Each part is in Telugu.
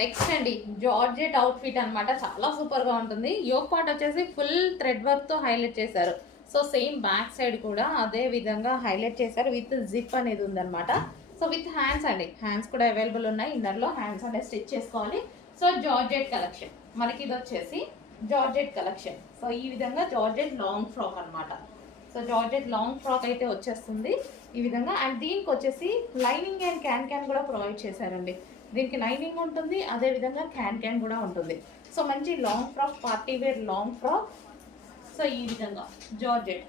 నెక్స్ట్ అండి జార్జెట్ అవుట్ఫిట్ అన్నమాట. చాలా సూపర్ గా ఉంటుంది. యోక్ పార్ట్ వచ్చేసి ఫుల్ థ్రెడ్ వర్క్ తో హైలైట్ చేశారు. సో సేమ్ బ్యాక్ సైడ్ కూడా అదే విధంగా హైలైట్ చేశారు. విత్ జిప్ అనేది ఉందన్నమాట. సో విత్ హ్యాండ్స్ అండి, హ్యాండ్స్ కూడా అవైలబుల్ ఉన్నాయి. ఇన్నర్ లో హ్యాండ్స్ అనేది స్టిచ్ చేసుకోవాలి. సో జార్జెట్ కలెక్షన్ మనకి ఇది వచ్చేసి జార్జెట్ కలెక్షన్. సో ఈ విధంగా జార్జెట్ లాంగ్ ఫ్రాక్ అన్నమాట. సో జార్జెట్ లాంగ్ ఫ్రాక్ అయితే వచ్చేస్తుంది ఈ విధంగా. అండ్ దీనికి వచ్చేసి లైనింగ్ అండ్ క్యాన్ కూడా ప్రొవైడ్ చేశారండి. దీనికి లైనింగ్ ఉంటుంది, అదే విధంగా క్యాన్ కూడా ఉంటుంది. సో మంచి long frock, party wear long frock. So ఈ విధంగా జార్జెట్,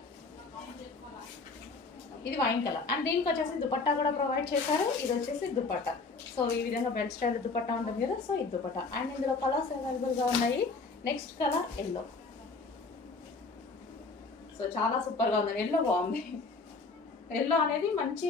ఇది వైన్ కలర్. అండ్ దీనికి వచ్చేసి దుపట్టా కూడా ప్రొవైడ్ చేశారు. ఇది వచ్చేసి దుపట్టా. సో ఈ విధంగా బెల్ట్ స్టైల్ దుపట్టా ఉంటుంది కదా, సో ఇది దుపట్టా. అండ్ ఇందులో కలర్స్ అవైలబుల్గా ఉన్నాయి. Next colour yellow. సో చాలా సూపర్గా ఉంది. ఎల్లో బాగుంది. ఎల్లో అనేది మంచి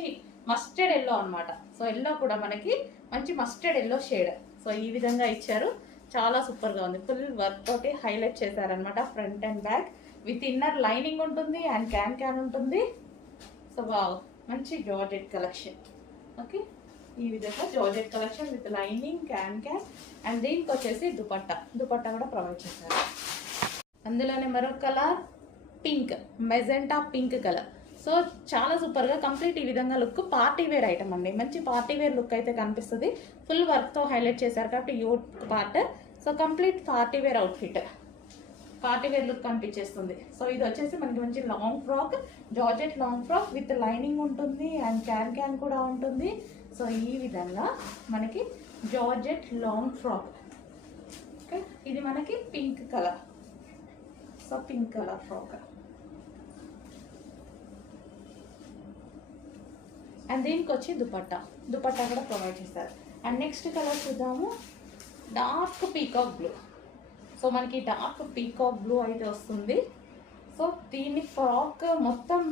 మస్టర్డ్ ఎల్లో అన్నమాట. సో ఎల్లో కూడా మనకి మంచి మస్టర్డ్ ఎల్లో షేడ్. సో ఈ విధంగా ఇచ్చారు. చాలా సూపర్గా ఉంది. ఫుల్ వర్క్ తోటి హైలైట్ చేశారనమాట. Front and back with inner lining ఉంటుంది అండ్ క్యాన్ ఉంటుంది. సో వావ్, మంచి జార్జెట్ కలెక్షన్. ఓకే, ఈ విధంగా georgette collection with lining, can and దీనికి వచ్చేసి దుపట్టా కూడా ప్రొవైడ్ చేశారు. అందులోనే మరొక colour pink, magenta pink colour. So చాలా సూపర్గా కంప్లీట్ ఈ విధంగా లుక్. పార్టీ వేర్ ఐటమ్ అండి, మంచి పార్టీ వేర్ లుక్ అయితే కనిపిస్తుంది. ఫుల్ వర్క్తో హైలైట్ చేశారు కాబట్టి యూట్ part. So complete party wear outfit, party wear look కనిపించేస్తుంది. సో ఇది వచ్చేసి మనకి మంచి long frock, georgette long frock with lining ఉంటుంది అండ్ క్యాన్ కూడా ఉంటుంది. సో ఈ విధంగా మనకి జార్జెట్ లాంగ్ ఫ్రాక్. ఓకే, ఇది మనకి pink colour. So pink colour frock. And దీనికి వచ్చి దుపట్టా కూడా ప్రొవైడ్ చేస్తారు. అండ్ నెక్స్ట్ కలర్ చూద్దాము, డార్క్ పీకాక్ బ్లూ. సో మనకి డార్క్ పీకాక్ బ్లూ అయితే వస్తుంది. సో దీన్ని ఫ్రాక్ మొత్తం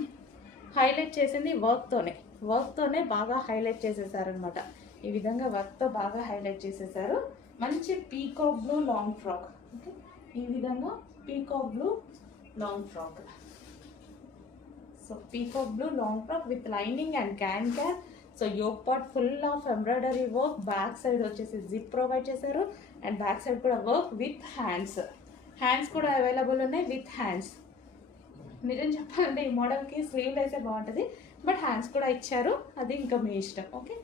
హైలైట్ చేసింది వర్క్తోనే బాగా హైలైట్ చేసేసారనమాట. ఈ విధంగా వర్క్తో బాగా హైలైట్ చేసేసారు. మంచి peacock blue long frock. Okay, ఈ విధంగా peacock blue long frock. So peacock blue long frock with lining and can. So yoke part full of embroidery work. Back side వచ్చేసి జిప్ ప్రొవైడ్ చేశారు అండ్ బ్యాక్ సైడ్ కూడా వర్క్ విత్ హ్యాండ్స్ కూడా అవైలబుల్ ఉన్నాయి విత్ హ్యాండ్స్. నిజం చెప్పాలంటే ఈ మోడల్కి స్లీవ్ అయితే బాగుంటుంది, బట్ హ్యాండ్స్ కూడా ఇచ్చారు, అది ఇంకా మీ ఇష్టం. ఓకే.